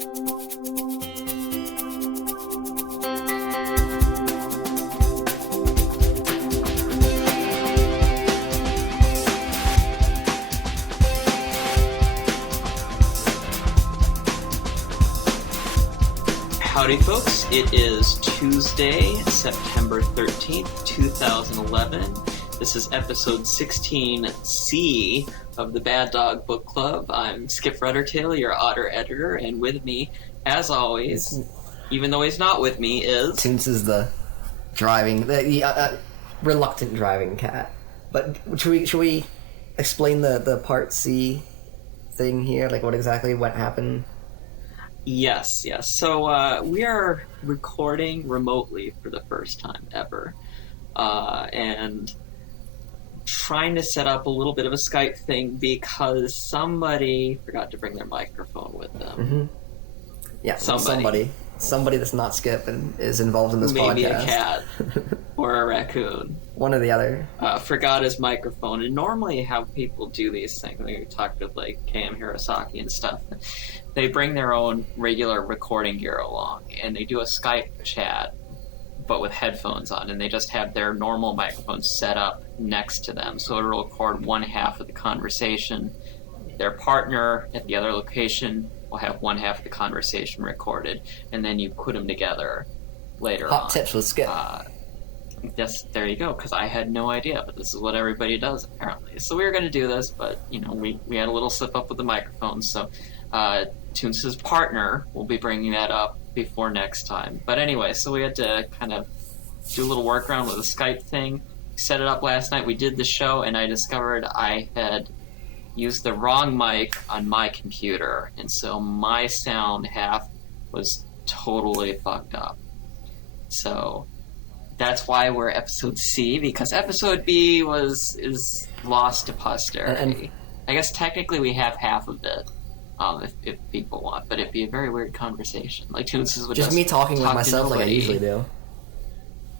Howdy, folks. It is Tuesday, September 13th, 2011. This is episode 16C of the Bad Dog Book Club. I'm Skip Ruddertail, your otter editor, and with me, as always, even though he's not with me, is... Toonces, the reluctant driving cat. But should we explain the Part C thing here? Like, what happened? Yes. So we are recording remotely for the first time ever, and trying to set up a little bit of a Skype thing because somebody forgot to bring their microphone with them. Mm-hmm. Yeah, somebody that's not Skip and is involved in this podcast. Maybe a cat or a raccoon. One or the other. Forgot his microphone. And normally how people do these things, we talked with like Cam Hirosaki and stuff, they bring their own regular recording gear along and they do a Skype chat but with headphones on, and they just have their normal microphones set up next to them, so it'll record one half of the conversation. Their partner at the other location will have one half of the conversation recorded, and then you put them together later on. Hot tips with Skip. Yes, there you go, because I had no idea, but this is what everybody does, apparently. So we were going to do this, but, we had a little slip-up with the microphones, so Toonces' partner will be bringing that up before next time. But anyway, so we had to kind of do a little workaround with a Skype thing. Set it up last night, we did the show, and I discovered I had used the wrong mic on my computer, and so my sound half was totally fucked up. So that's why we're episode C, because episode B is lost to posterity. I guess technically we have half of it, if people want, but it'd be a very weird conversation. Like Toonces would just me talking with myself like I usually do.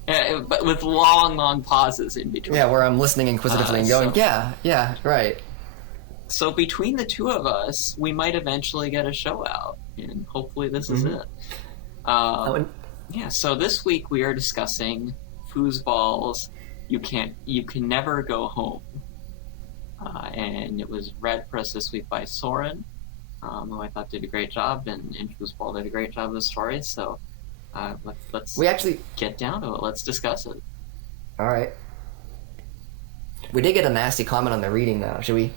Yeah, but with long pauses in between. Yeah, where I'm listening inquisitively and going, yeah, right. So between the two of us, we might eventually get a show out, and hopefully this is it. Yeah, so this week we are discussing Foozzzball's You Can Never Go Home. And it was read for us this week by Soren, who I thought did a great job, and Foozzzball did a great job of the story, so let's get down to it. Let's discuss it. Alright. We did get a nasty comment on the reading, though. Should we?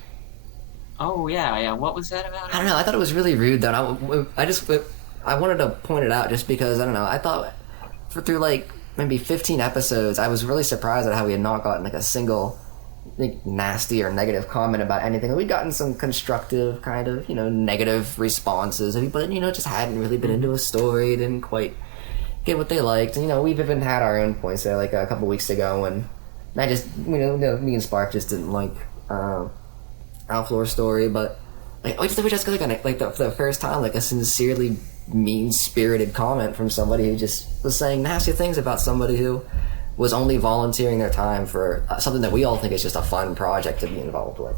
Oh, yeah. What was that about? I don't know. I thought it was really rude, though. I wanted to point it out just because, I don't know, I thought through like maybe 15 episodes, I was really surprised at how we had not gotten like a single nasty or negative comment about anything. We'd gotten some constructive kind of, negative responses, but, just hadn't really been into a story, didn't quite get what they liked. We've even had our own points there, like a couple weeks ago, and I just, me and Spark just didn't like Alflore's story, but we just got the first time, like a sincerely mean-spirited comment from somebody who just was saying nasty things about somebody who was only volunteering their time for something that we all think is just a fun project to be involved with.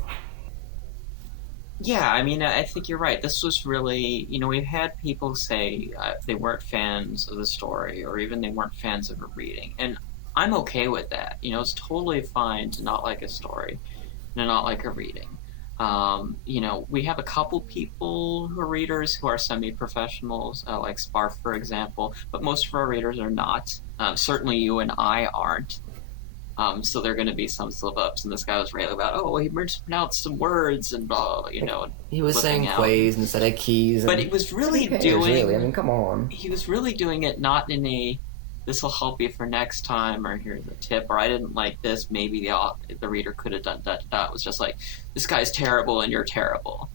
Yeah, I think you're right. This was really, we've had people say they weren't fans of the story, or even they weren't fans of a reading, and I'm okay with that. It's totally fine to not like a story and not like a reading. We have a couple people who are readers who are semi-professionals, like Sparf, for example, but most of our readers are not. Certainly you and I aren't. So there are going to be some slip-ups, and this guy was railing about, he mispronounced some words, and he was saying quays instead of keys. But he was really come on. He was really doing it not in a, this will help you for next time, or here's a tip, or I didn't like this, maybe the reader could have done that. It was just like, this guy's terrible and you're terrible.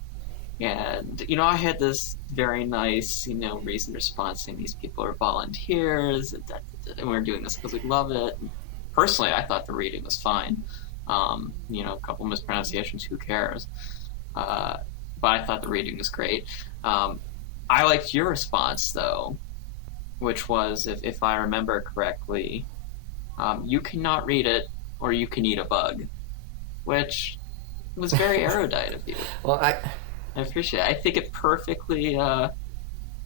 And, I had this very nice, reasoned response saying these people are volunteers, and we're doing this because we love it. And personally, I thought the reading was fine. A couple mispronunciations, who cares? But I thought the reading was great. I liked your response, though, which was, if I remember correctly, you cannot read it or you can eat a bug, which was very erudite of you. Well, I appreciate it. I think it perfectly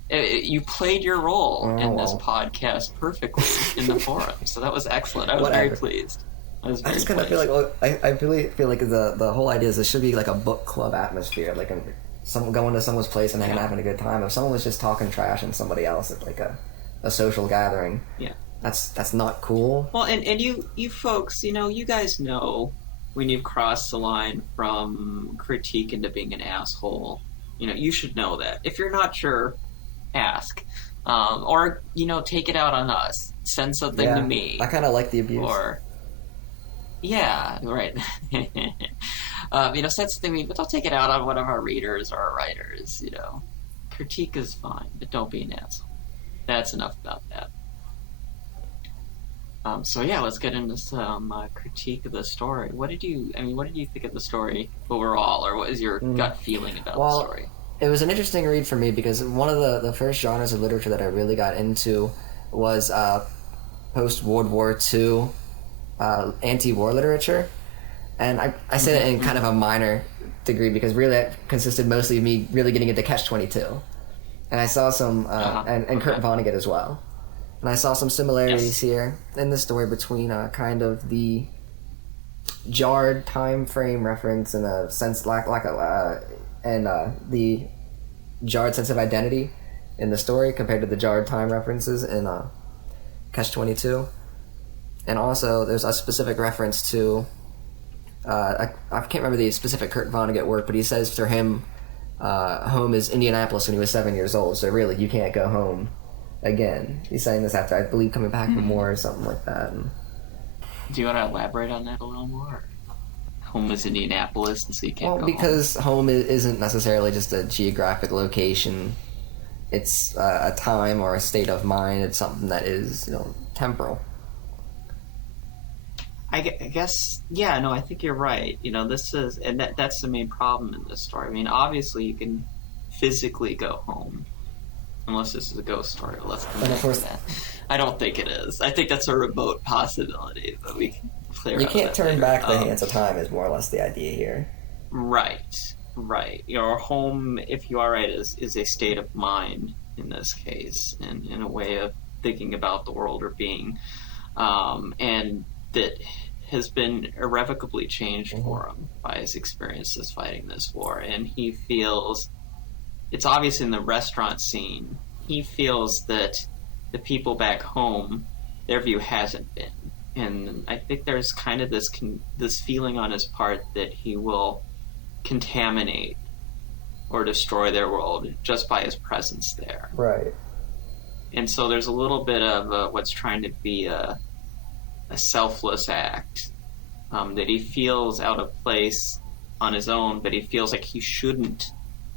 You played your role Oh, in this well. podcast perfectly in the forum, so that was excellent. I was very Whatever. pleased. I was I very just kind of feel pleased. like I really feel like the whole idea is this should be like a book club atmosphere, like someone going to someone's place and hanging, having a good time. If someone was just talking trash on somebody else at like a social gathering, Yeah. that's not cool. Well, and you folks, you guys know when you've crossed the line from critique into being an asshole. You should know that. If you're not sure, ask. Or, take it out on us. Send something to me. I kind of like the abuse. Or, yeah, right. Send something to me, but don't take it out on one of our readers or our writers, Critique is fine, but don't be an asshole. That's enough about that. So yeah, let's get into some critique of the story. What did you think of the story overall, or what is your gut feeling about the story? It was an interesting read for me because one of the first genres of literature that I really got into was post-World War II anti-war literature. And I say that in kind of a minor degree because really it consisted mostly of me really getting into Catch-22. And I saw some, and Kurt Vonnegut as well. And I saw some similarities here in the story between kind of the jarred time frame reference and a sense and the jarred sense of identity in the story compared to the jarred time references in Catch-22. And also there's a specific reference to I can't remember the specific Kurt Vonnegut work, but he says for him home is Indianapolis when he was 7 years old, so really you can't go home again. He's saying this after, I believe, coming back from war or something like that. Do you want to elaborate on that a little more? Home is Indianapolis, and so you can't go home. Well, because home isn't necessarily just a geographic location. It's a time or a state of mind. It's something that is, temporal. I guess, yeah, no, I think you're right. This is, and that's the main problem in this story. I mean, obviously you can physically go home. Unless this is a ghost story, let's come back to that. I don't think it is. I think that's a remote possibility, but we can clear. You can't turn back the hands of time. Is more or less the idea here. Right. Your home, if you are right, is a state of mind in this case, and in a way of thinking about the world or being, and that has been irrevocably changed for him by his experiences fighting this war, and he feels. It's obvious in the restaurant scene. He feels that the people back home, their view hasn't been, and I think there's kind of this feeling on his part that he will contaminate or destroy their world just by his presence there. Right. And so there's a little bit of what's trying to be a selfless act that he feels out of place on his own, but he feels like he shouldn't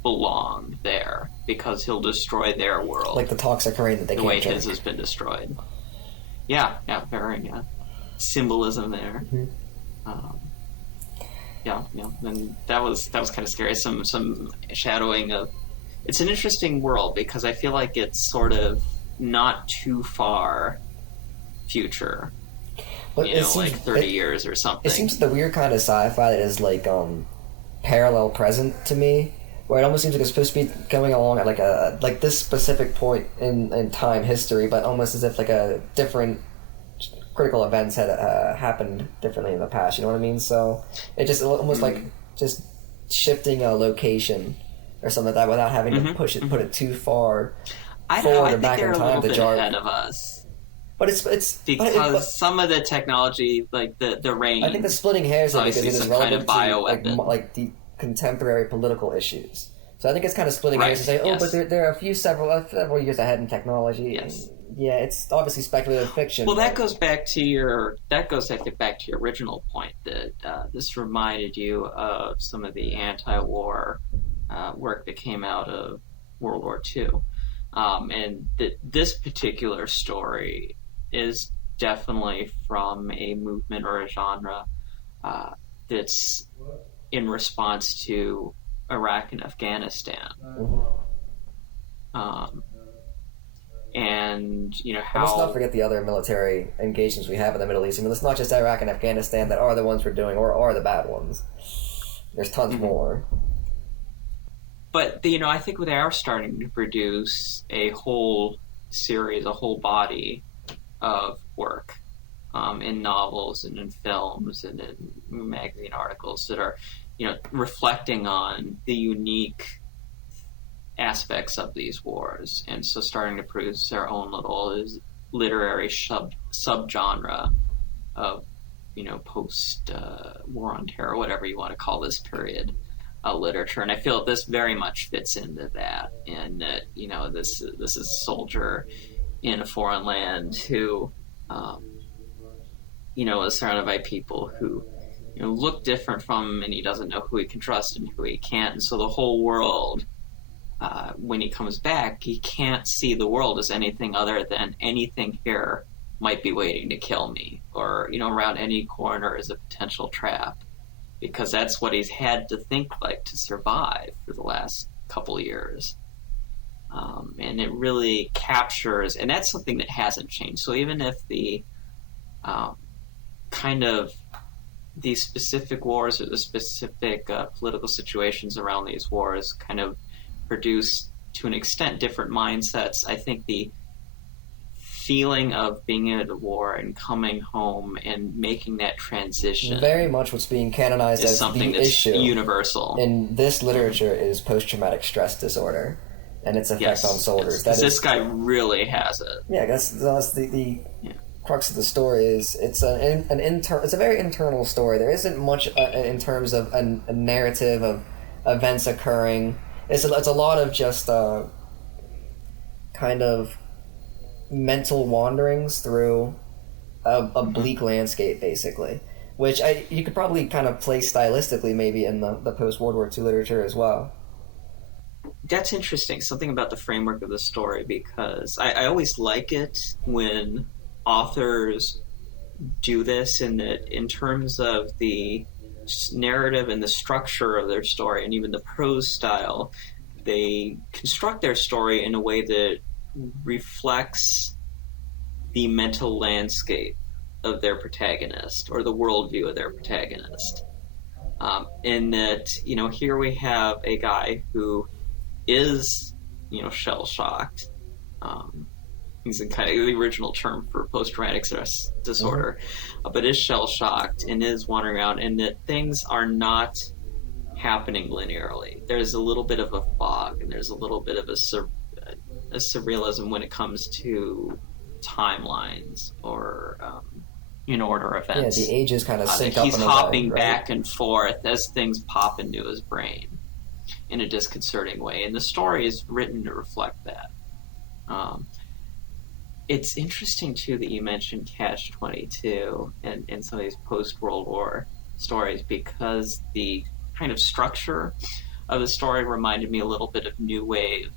belong there because he'll destroy their world, like the toxic rain that they the can't way drink. his has been destroyed. Yeah, very symbolism there. And that was kind of scary. Some shadowing of. It's an interesting world because I feel like it's sort of not too far future. But like 30 years or something. It seems the weird kind of sci-fi that is like parallel present to me, where it almost seems like it's supposed to be going along at like this specific point in time history, but almost as if like a different critical events had happened differently in the past. You know what I mean? So it just almost like just shifting a location or something like that without having to put it too far forward or back in time to jar. Ahead of us. But it's because some of the technology, like the rain. I think the splitting hairs is because it is relevant kind of to like the contemporary political issues. So I think it's kind of splitting hairs to say, but they're several years ahead in technology. Yes. And, yeah, it's obviously speculative fiction. Well, that goes back to your original point that this reminded you of some of the anti-war work that came out of World War II, and that this particular story is definitely from a movement or a genre that's in response to Iraq and Afghanistan. And how. Let's not forget the other military engagements we have in the Middle East. I mean, it's not just Iraq and Afghanistan that are the ones we're doing or are the bad ones. There's tons more. but I think they are starting to produce a whole series, a whole body of work, in novels and in films and in magazine articles that are, reflecting on the unique aspects of these wars, and so starting to produce their own little literary subgenre of, post war on terror, whatever you want to call this period literature. And I feel this very much fits into that, and that this is a soldier in a foreign land who is surrounded by people who look different from him, and he doesn't know who he can trust and who he can't. And so the whole world, when he comes back, he can't see the world as anything other than anything here might be waiting to kill me, or around any corner is a potential trap, because that's what he's had to think like to survive for the last couple of years. And it really captures, and that's something that hasn't changed. So even if the kind of these specific wars or the specific political situations around these wars kind of produce, to an extent, different mindsets, I think the feeling of being at a war and coming home and making that transition, very much what's being canonized as something the that's issue universal in this literature is post-traumatic stress disorder and its effect on soldiers. Yes. This guy really has it. Yeah, that's the crux of the story. Is it's it's a very internal story. There isn't much in terms of a narrative of events occurring. It's a lot of just kind of mental wanderings through a bleak landscape, basically, which you could probably kind of place stylistically maybe in the post-World War II literature as well. That's interesting, something about the framework of the story, because I always like it when authors do this, in that in terms of the narrative and the structure of their story and even the prose style, they construct their story in a way that reflects the mental landscape of their protagonist, or the worldview of their protagonist. In that, here we have a guy who is, shell-shocked. He's in kind of the original term for post-traumatic stress disorder, but is shell-shocked and is wandering around, and that things are not happening linearly. There's a little bit of a fog, and there's a little bit of a surrealism when it comes to timelines or order events. Yeah, the ages kind of sync up. He's hopping back and forth as things pop into his brain in a disconcerting way, and the story is written to reflect that. It's interesting too that you mentioned Catch-22 and some of these post-World War stories, because the kind of structure of the story reminded me a little bit of New Wave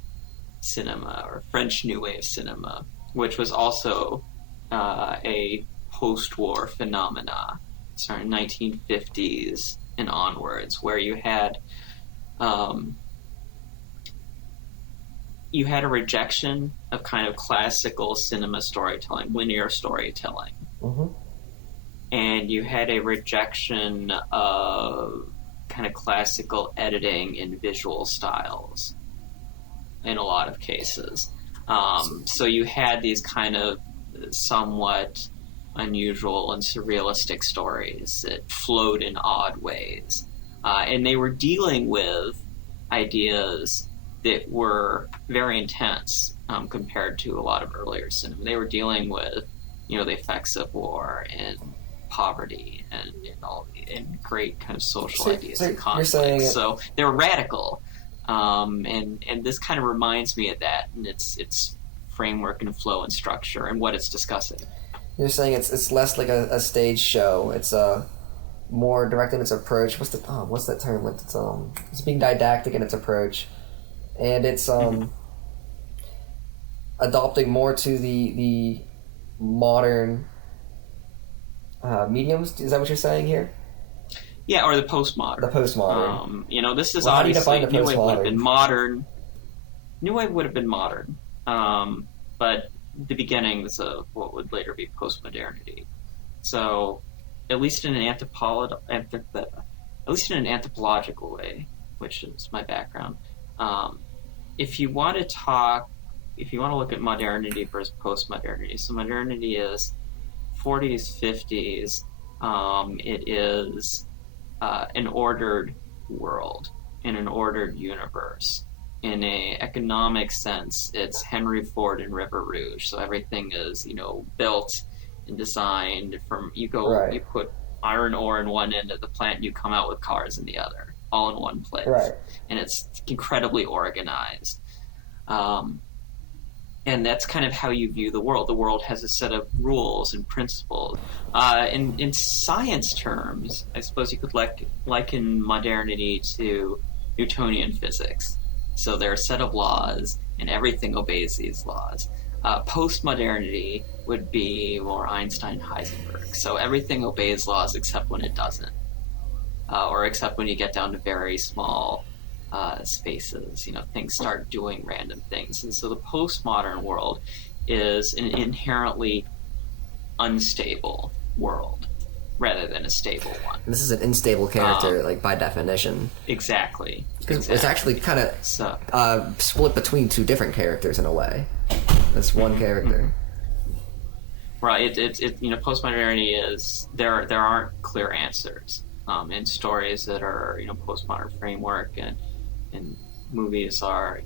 cinema, or French New Wave cinema, which was also a post-war phenomena, starting 1950s and onwards, where you had a rejection of kind of classical cinema storytelling, linear storytelling, and you had a rejection of kind of classical editing and visual styles in a lot of cases. So you had these kind of somewhat unusual and surrealistic stories that flowed in odd ways. And they were dealing with ideas that were very intense compared to a lot of earlier cinema. They were dealing with, the effects of war and poverty and great kind of social ideas and conflicts. So they were radical. And this kind of reminds me of that, and its framework and flow and structure and what it's discussing. You're saying it's less like a stage show. It's more direct in its approach. What's that term? Like it's being didactic in its approach, and it's adopting more to the modern mediums. Is that what you're saying here? Yeah, or the postmodern. The postmodern. This is obviously New Wave would have been modern. New Wave would have been modern, but the beginnings of what would later be postmodernity. So, at least in an anthropological way, which is my background, Um, if you want to look at modernity versus post-modernity, so modernity is 40s, 50s. It is an ordered world in an ordered universe. In a economic sense, it's Henry Ford and River Rouge. So everything is, built and designed from you Right. put iron ore in one end of the plant, and you come out with cars in the other, all in one place, Right. and it's incredibly organized. Um, and that's kind of how you view the world. The world has a set of rules and principles. In science terms, I suppose you could liken modernity to Newtonian physics. So there are a set of laws, and everything obeys these laws. Post-modernity would be more Einstein, Heisenberg. So everything obeys laws except when it doesn't, or except when you get down to very small spaces. Things start doing random things. And so the postmodern world is an inherently unstable world rather than a stable one. This is an unstable character, like by definition. Exactly. It's actually kind of split between two different characters in a way. This one character. Right. Postmodernity is there aren't clear answers in stories that are postmodern framework, and movies are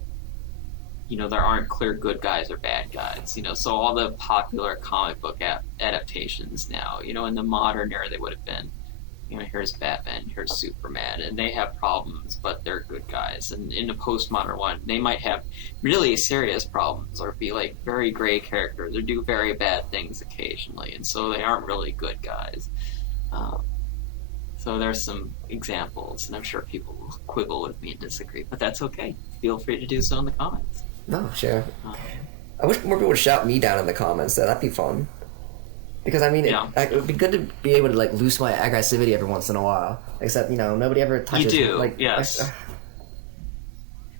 there aren't clear good guys or bad guys. So all the popular comic book adaptations now, in the modern era, they would have been, here's Batman, here's Superman, and they have problems, but they're good guys. And in the postmodern one, they might have really serious problems or be like very gray characters or do very bad things occasionally, and so they aren't really good guys. So there's some examples, and I'm sure people will quibble with me and disagree, but that's okay. Feel free to do so in the comments. No, sure. I wish more people would shout me down in the comments. That'd be fun. Because it would be good to be able to like loose my aggressivity every once in a while. Except nobody ever touches. You do, like, yes.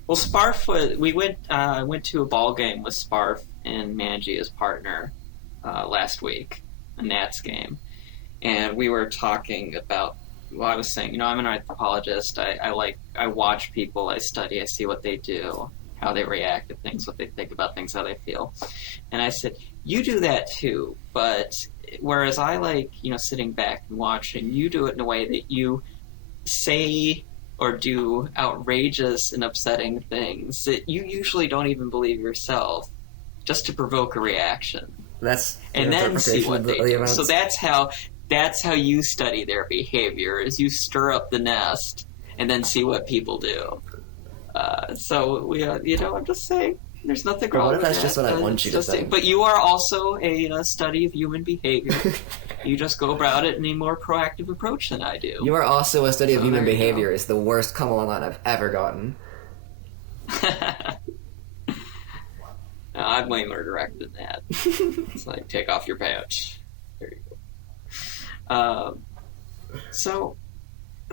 Well, Sparf we went to a ball game with Sparf and Manji as partner last week, a Nats game, and we were talking about. Well, I was saying, I'm an anthropologist. I watch people, I study, I see what they do, how they react to things, what they think about things, how they feel. And I said, you do that too, but whereas I like, sitting back and watching, you do it in a way that you say or do outrageous and upsetting things that you usually don't even believe yourself, just to provoke a reaction. And then see what they do. So that's how you study their behavior, is you stir up the nest and then see what people do. I'm just saying, there's nothing wrong with that. That's just what I want you to say. But you are also a study of human behavior. You just go about it in a more proactive approach than I do. You are also a study of human behavior. It's the worst come-along line I've ever gotten. I'm way more direct than that. It's like, take off your pants. There you go.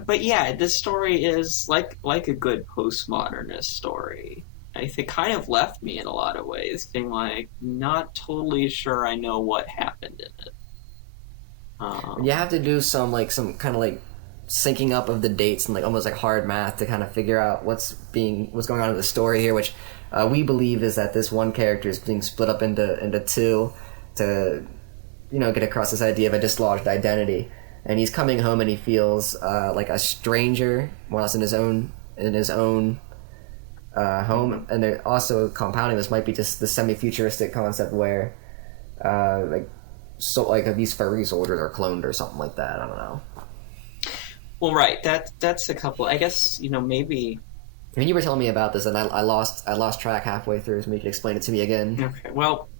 But yeah, this story is like a good postmodernist story. It kind of left me in a lot of ways, being like, not totally sure I know what happened in it. You have to do some kind of like syncing up of the dates and like almost like hard math to kind of figure out what's going on in the story here, which we believe is that this one character is being split up into two to get across this idea of a dislodged identity. And he's coming home and he feels like a stranger, more or less in his own home. And they're also compounding this might be just the semi-futuristic concept where these furry soldiers are cloned or something like that. I don't know. Well, right. That's a couple. I guess maybe. I mean, you were telling me about this, and I lost track halfway through. So maybe you could explain it to me again. Okay. Well.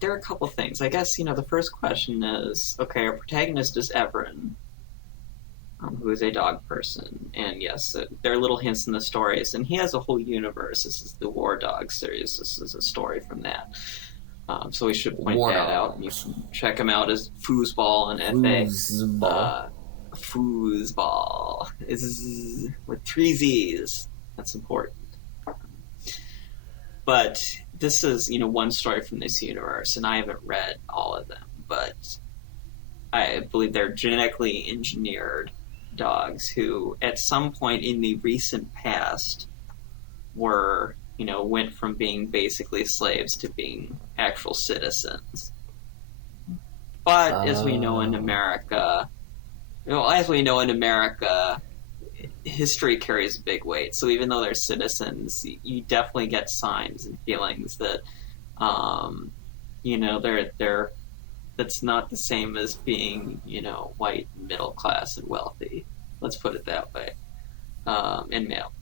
There are a couple things. I guess, the first question is, okay, our protagonist is Everin, who is a dog person. And yes, there are little hints in the stories. And he has a whole universe. This is the War Dog series. This is a story from that. So we should point that out. You can check him out as Foozzzball and FA. Foozzzball. Is with 3 Z's. That's important. But this is, one story from this universe, and I haven't read all of them, but I believe they're genetically engineered dogs who, at some point in the recent past, were, went from being basically slaves to being actual citizens. But as we know in America, history carries big weight. So even though they're citizens, you definitely get signs and feelings that, they're that's not the same as being, white, middle class, and wealthy. Let's put it that way. And male.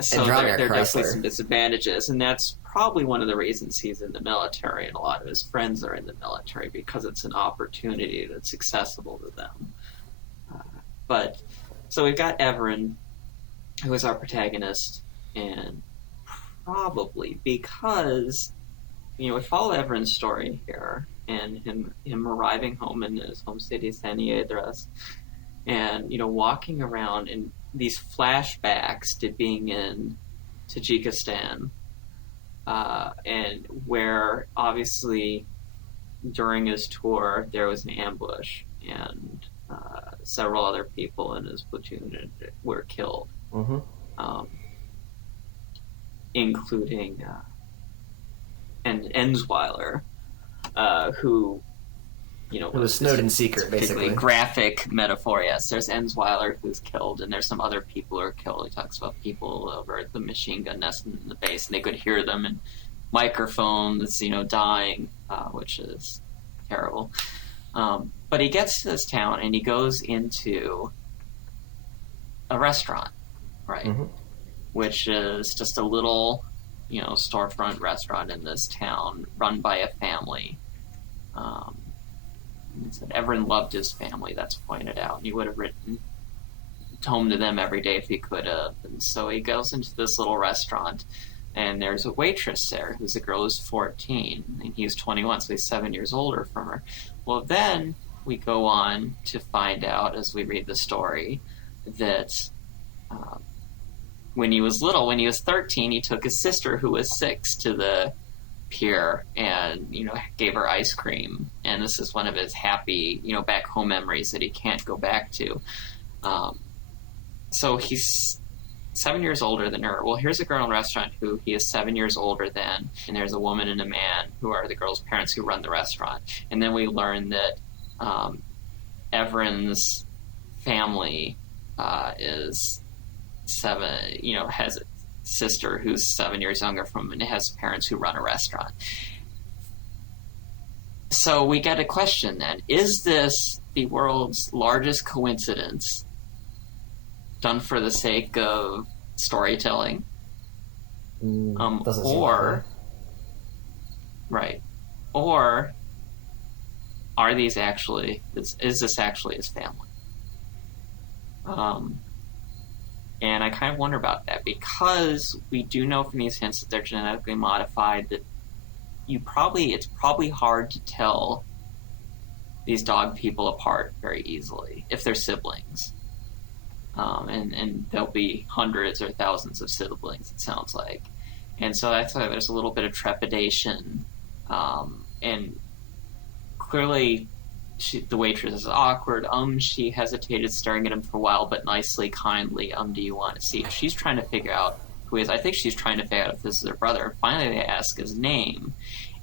So there are definitely some disadvantages, and that's probably one of the reasons he's in the military, and a lot of his friends are in the military, because it's an opportunity that's accessible to them. But so we've got Everin, who is our protagonist, and probably because we follow Everin's story here, and him arriving home in his home city, San Yedras, and walking around in these flashbacks to being in Tajikistan, and where obviously during his tour there was an ambush, and several other people in his platoon were killed, including Ensweiler, who it was snowed in secret, basically. Graphic metaphor, yes. There's Ensweiler who's killed, and there's some other people who are killed. He talks about people over at the machine gun nest in the base, and they could hear them, and microphones, dying, which is terrible. But he gets to this town, and he goes into a restaurant, right? Which is just a little, storefront restaurant in this town, run by a family. He said Everin loved his family, that's pointed out, and he would have written home to them every day if he could have. And so he goes into this little restaurant, and there's a waitress there who's a girl who's 14, and he's 21, so he's 7 years older from her. Well, then we go on to find out, as we read the story, that when he was little, when he was 13, he took his sister, who was 6, to the pier and gave her ice cream, and this is one of his happy back home memories that he can't go back to. So he's 7 years older than her. Well, here's a girl in a restaurant who he is 7 years older than, and there's a woman and a man who are the girl's parents who run the restaurant. And then we learn that Everin's family is has a sister who's 7 years younger from him, and has parents who run a restaurant. So we get a question then: is this the world's largest coincidence done for the sake of storytelling? Or are these actually is this actually his family? And I kind of wonder about that, because we do know from these hints that they're genetically modified, that it's probably hard to tell these dog people apart very easily if they're siblings. And there'll be hundreds or thousands of siblings, it sounds like. And so that's why there's a little bit of trepidation. And clearly the waitress is awkward. She hesitated, staring at him for a while, but nicely, kindly, do you want to see? She's trying to figure out who he is. I think she's trying to figure out if this is her brother. And finally they ask his name.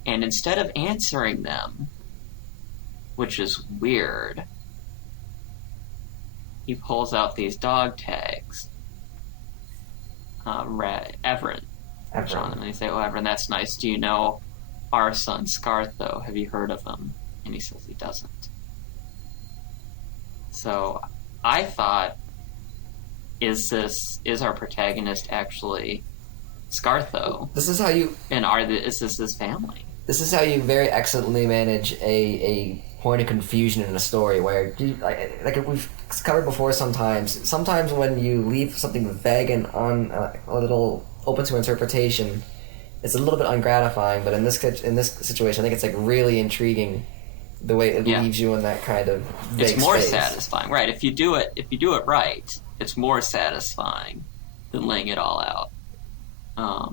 And instead of answering them, which is weird, he pulls out these dog tags. Everin. On them, and they say, "Oh, Everin, that's nice. Do you know our son Scartho? Have you heard of him?" And he says he doesn't. So I thought, is our protagonist actually Scartho? This is how you... And is this his family? This is how you very excellently manage a point of confusion in a story, where, like we've covered before, sometimes when you leave something vague and on a little open to interpretation, it's a little bit ungratifying. But in this situation, I think it's like really intriguing the way it leaves you in that kind of vague It's more space. satisfying, right? If you do it right, it's more satisfying than laying it all out.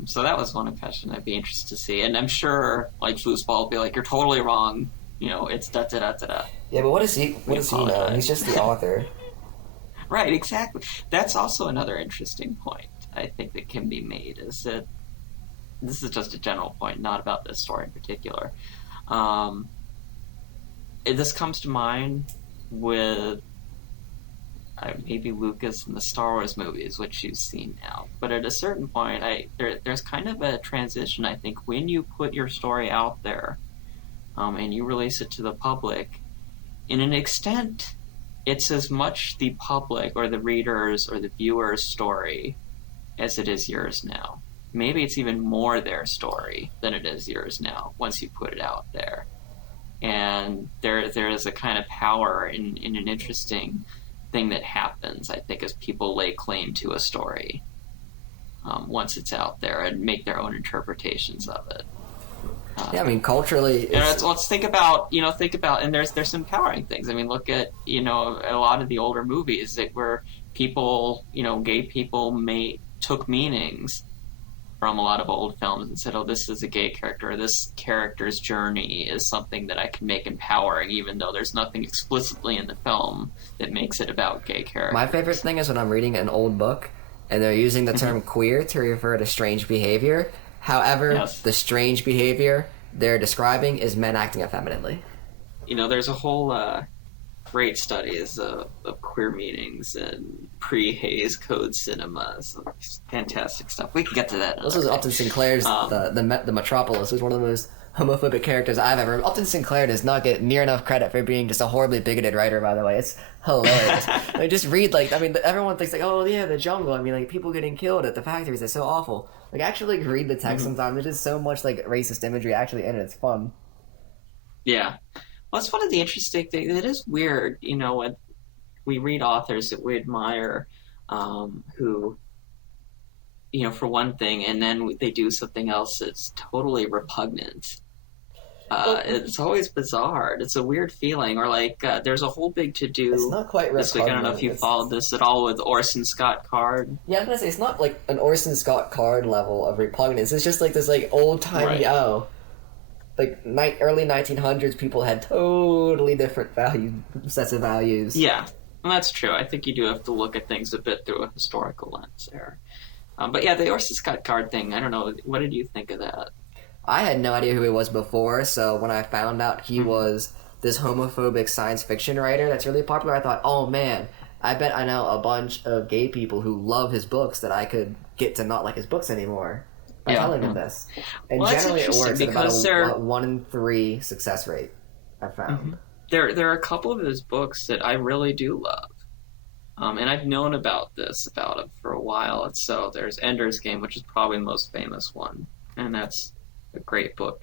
So that was one question I'd be interested to see, and I'm sure like Foozzzball will be like, "You're totally wrong. It's da da da da da." Yeah, but what does he know? He's just the author. Right, exactly. That's also another interesting point. I think that can be made is that this is just a general point, not about this story in particular. Um, this comes to mind with maybe Lucas in the Star Wars movies, which you've seen now. But at a certain point, there's kind of a transition. I think when you put your story out there, and you release it to the public, in an extent, it's as much the public or the readers or the viewers' story as it is yours now. Maybe it's even more their story than it is yours now once you put it out there. And there is a kind of power in an interesting thing that happens, I think, as people lay claim to a story once it's out there and make their own interpretations of it. Yeah, I mean, culturally, let's think about, and there's empowering things. I mean, look at, a lot of the older movies that where people, gay people took meanings from a lot of old films and said, oh, this is a gay character, or this character's journey is something that I can make empowering, even though there's nothing explicitly in the film that makes it about gay characters. My favorite thing is when I'm reading an old book and they're using the term queer to refer to strange behavior. However, the strange behavior they're describing is men acting effeminately. There's a whole great studies of queer meetings and pre-Hays Code cinemas. Fantastic stuff. We can get to that. This was Upton Sinclair's the Metropolis, who's one of the most homophobic characters I've ever. Upton Sinclair does not get near enough credit for being just a horribly bigoted writer, by the way. It's hilarious. Just read, everyone thinks, oh, yeah, the jungle. I mean, people getting killed at the factories. It's so awful. Actually, read the text sometimes. There's just so much, racist imagery actually in it. It's fun. Yeah. Well, it's one of the interesting things. It is weird, when we read authors that we admire who, for one thing, and then they do something else that's totally repugnant. It's always bizarre. It's a weird feeling. Or there's a whole big to-do it's not quite this week. I don't know if you followed this at all with Orson Scott Card. Yeah, I was gonna say, it's not an Orson Scott Card level of repugnance. It's just this old-timey, early 1900s people had totally different sets of values. Yeah, well, that's true. I think you do have to look at things a bit through a historical lens there. But yeah, the Orson Scott Card thing, I don't know. What did you think of that? I had no idea who he was before, so when I found out he was this homophobic science fiction writer that's really popular, I thought, oh man, I bet I know a bunch of gay people who love his books that I could get to not like his books anymore by telling them this. And generally it works at about a 1 in 3 success rate, I've found. There are a couple of his books that I really do love. And I've known about him for a while. So there's Ender's Game, which is probably the most famous one. And that's a great book.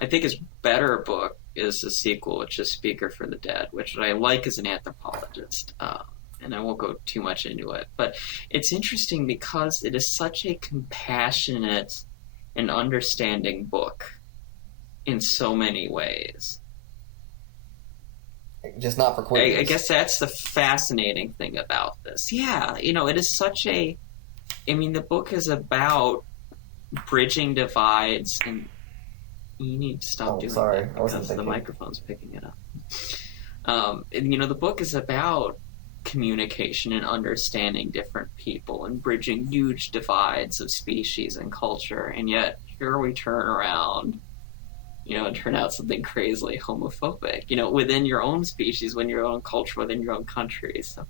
I think his better book is the sequel, which is Speaker for the Dead, which I like as an anthropologist. And I won't go too much into it. But it's interesting because it is such a compassionate and understanding book in so many ways. Just not for queers. I guess that's the fascinating thing about this. Yeah, it is such a... the book is about bridging divides, and you need to stop doing that because the microphone's picking it up. The book is about communication and understanding different people and bridging huge divides of species and culture, and yet here we turn around and turn out something crazily homophobic, within your own species, within your own culture, within your own country. So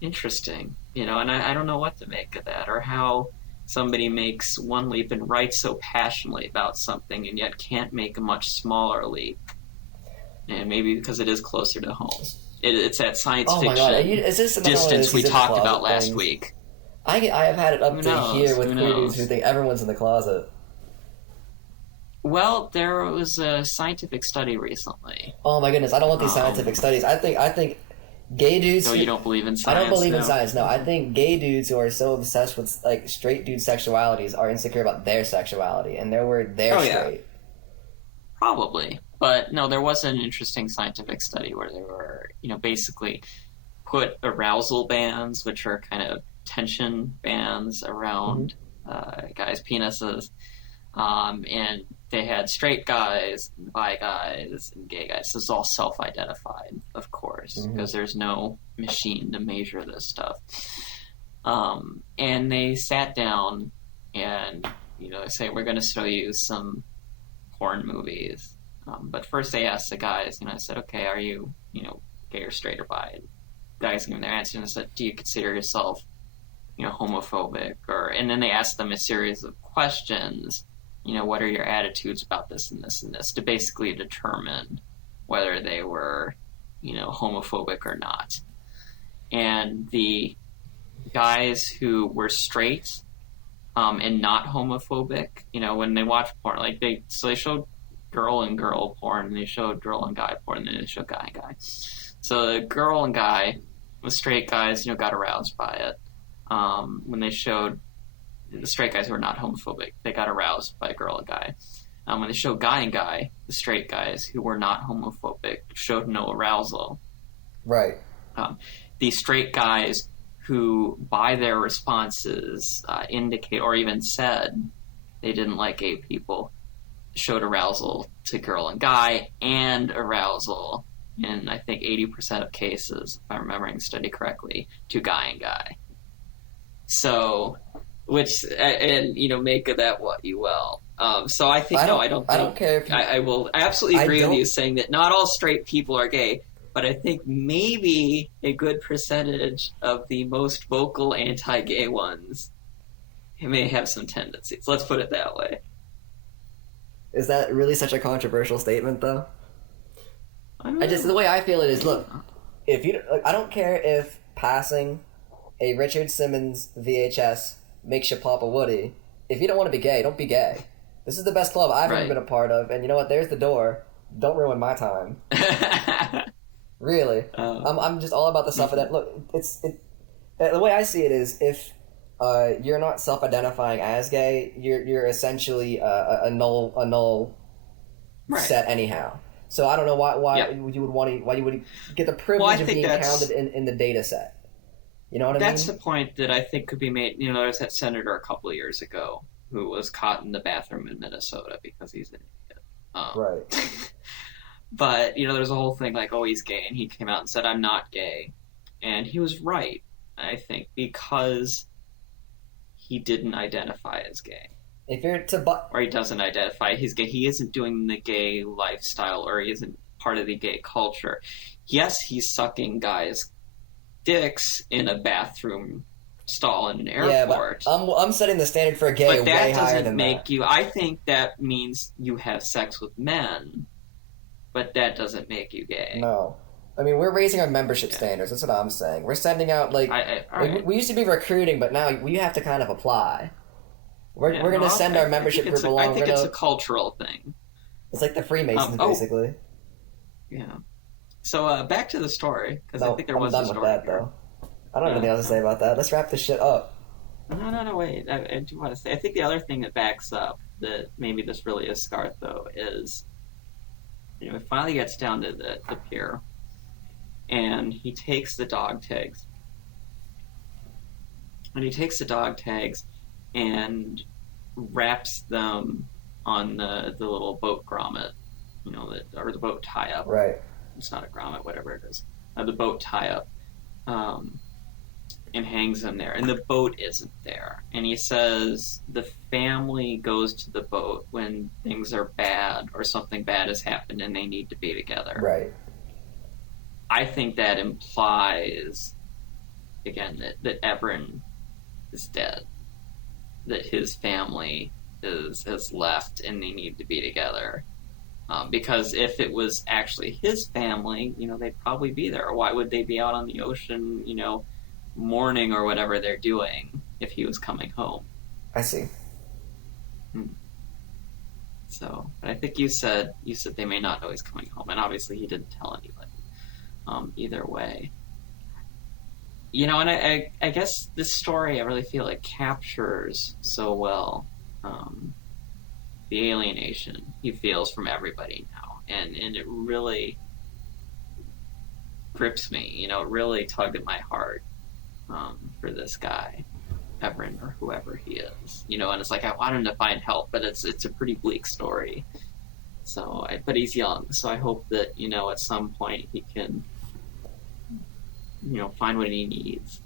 interesting, and I don't know what to make of that, or how somebody makes one leap and writes so passionately about something and yet can't make a much smaller leap. And maybe because it is closer to home. It's that science fiction distance we talked about last week. I have had it up to here with queer dudes who think everyone's in the closet. Well, there was a scientific study recently. Oh my goodness, I don't want these scientific studies. I think gay dudes... No, you don't believe in science? I don't believe in science, no. I think gay dudes who are so obsessed with, straight dude sexualities are insecure about their sexuality, and their word, they're straight. Yeah. Probably. But, no, there was an interesting scientific study where they were, basically put arousal bands, which are kind of tension bands around guys' penises, and they had straight guys, bi guys, and gay guys. This is all self-identified, of course, because there's no machine to measure this stuff. And they sat down and, they say, we're going to show you some porn movies. But first they asked the guys, I said, okay, are you, gay or straight or bi? And guys gave their answer and I said, do you consider yourself, homophobic? And then they asked them a series of questions, what are your attitudes about this and this and this, to basically determine whether they were, homophobic or not. And the guys who were straight and not homophobic, when they watch porn, they showed girl and girl porn, and they showed girl and guy porn, and then they showed guy and guy. So the girl and guy, the straight guys, got aroused by it. When they showed the straight guys who were not homophobic, they got aroused by girl and guy. When they showed guy and guy, the straight guys who were not homophobic showed no arousal. Right. The straight guys who, by their responses, indicate or even said they didn't like gay people, showed arousal to girl and guy, and arousal in, I think, 80% of cases, if I'm remembering the study correctly, to guy and guy. So, make of that what you will. So I think, I don't care if I will absolutely agree with you saying that not all straight people are gay, but I think maybe a good percentage of the most vocal anti-gay ones may have some tendencies. Let's put it that way. Is that really such a controversial statement, though? The way I feel it is, look, I don't care if passing a Richard Simmons VHS makes you pop a Woody. If you don't want to be gay, don't be gay. This is the best club I've ever been a part of, and you know what? There's the door. Don't ruin my time. Really, I'm just all about the stuff of that. Look, the way I see it is, if you're not self-identifying as gay, you're essentially a null set anyhow. So I don't know why you would get the privilege of being counted in the data set. You know what I mean? That's the point that I think could be made. There's that senator a couple of years ago who was caught in the bathroom in Minnesota because he's an idiot. Right. But, there's a whole thing like, oh, he's gay, and he came out and said, I'm not gay. And he was right, I think, because he didn't identify as gay. If you're or he doesn't identify he's gay. He isn't doing the gay lifestyle, or he isn't part of the gay culture. Yes, he's sucking guys' dicks in a bathroom stall in an airport. Yeah, but I'm setting the standard for a gay but way higher than that. That doesn't make you... I think that means you have sex with men, but that doesn't make you gay. No. I mean, we're raising our membership standards. That's what I'm saying. We're sending out, we used to be recruiting, but now we have to kind of apply. We're going to send our membership group along. I think it's a cultural thing. It's like the Freemasons, basically. Yeah. So, back to the story, because I think there was a story. I'm done with that, though. I don't have anything else to say about that. Let's wrap this shit up. No, wait. I do want to say, I think the other thing that backs up that maybe this really is Scarth, though, is... it finally gets down to the pier, and he takes the dog tags. And he takes the dog tags and wraps them on the little boat grommet, or the boat tie-up. Right. It's not a grommet, whatever it is. The boat tie-up, and hangs them there. And the boat isn't there. And he says the family goes to the boat when things are bad or something bad has happened and they need to be together. Right. I think that implies, again, that Everin is dead. That his family is left and they need to be together. Because if it was actually his family, they'd probably be there. Why would they be out on the ocean, mourning or whatever they're doing if he was coming home? I see. So, but I think you said they may not know he's coming home, and obviously he didn't tell anybody. Either way, and I guess this story I really feel like captures so well the alienation he feels from everybody now, and it really grips me. It really tugged at my heart for this guy, Everin, or whoever he is. And it's like I want him to find help, but it's a pretty bleak story. So, but he's young, so I hope that at some point he can find what he needs.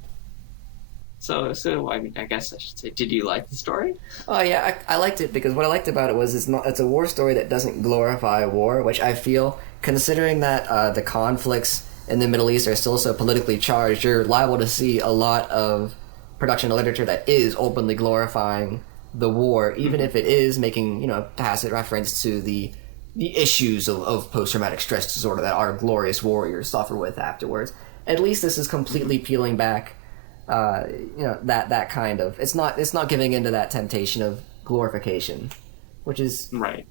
So I mean, I guess I should say, did you like the story? Oh yeah, I liked it because what I liked about it was it's a war story that doesn't glorify war, which I feel, considering that the conflicts in the Middle East are still so politically charged, you're liable to see a lot of production of literature that is openly glorifying the war, even if it is making tacit reference to the issues of post-traumatic stress disorder that our glorious warriors suffer with afterwards. At least this is completely peeling back that kind of it's not giving into that temptation of glorification, which is right.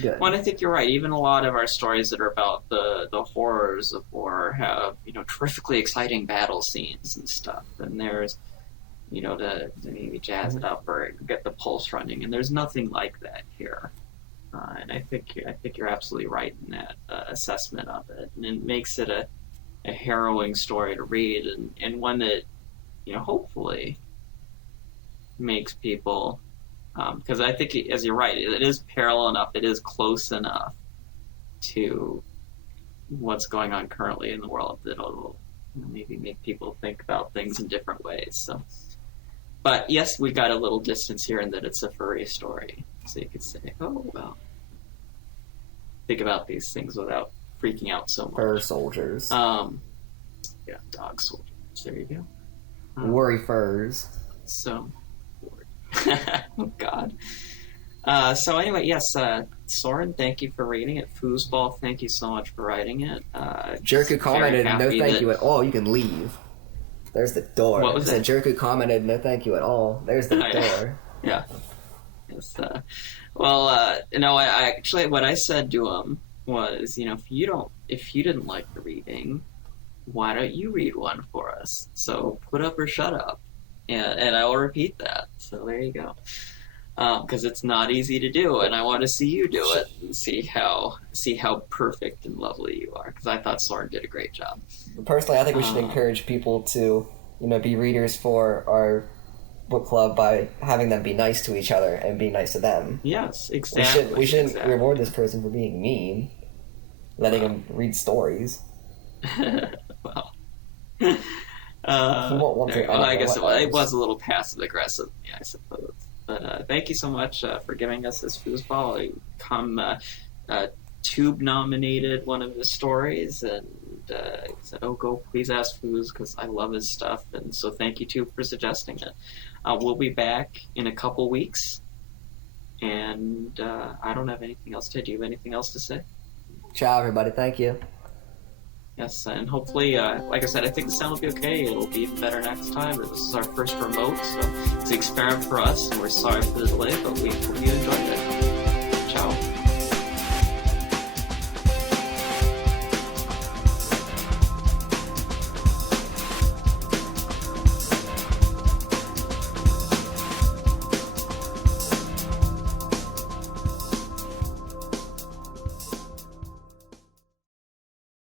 good. Well, and I think you're right. Even a lot of our stories that are about the horrors of war have terrifically exciting battle scenes and stuff, and there's to maybe jazz it up or get the pulse running, and there's nothing like that here. And I think you're absolutely right in that assessment of it, and it makes it a harrowing story to read, and one that hopefully makes people, because I think, as you're right, it is parallel enough, it is close enough to what's going on currently in the world that it'll maybe make people think about things in different ways. So, but yes, we got a little distance here in that it's a furry story, so you could say, oh well, think about these things without freaking out so much. Fur soldiers. Yeah, dog soldiers. There you go. Worry furs. So, oh God. So anyway, yes, Soren, thank you for reading it. Foozzzball, thank you so much for writing it. Jerku commented, no thank you at all. You can leave. There's the door. What was that? Jerku commented, no thank you at all. There's the door. Yeah. Yes. Well, I actually, what I said to him was, if you didn't like the reading, why don't you read one for us? So put up or shut up, and I will repeat that. So there you go. Because it's not easy to do, and I want to see you do it and see how perfect and lovely you are. Because I thought Soren did a great job. Personally, I think we should encourage people to be readers for our book club by having them be nice to each other and be nice to them. Yes, exactly. We shouldn't reward this person for being mean, letting him read stories. Well, I guess it was a little passive aggressive, yeah, I suppose. But thank you so much for giving us this Foozzzball. Tube nominated one of his stories, and he said, "Oh, go please ask Fooz because I love his stuff." And so thank you Tube for suggesting it. We'll be back in a couple weeks, and I don't have anything else to. Do you have anything else to say? Ciao, everybody. Thank you. Yes, and hopefully, like I said, I think the sound will be okay. It'll be even better next time. This is our first remote, so it's an experiment for us, and we're sorry for the delay, but we hope you enjoyed it.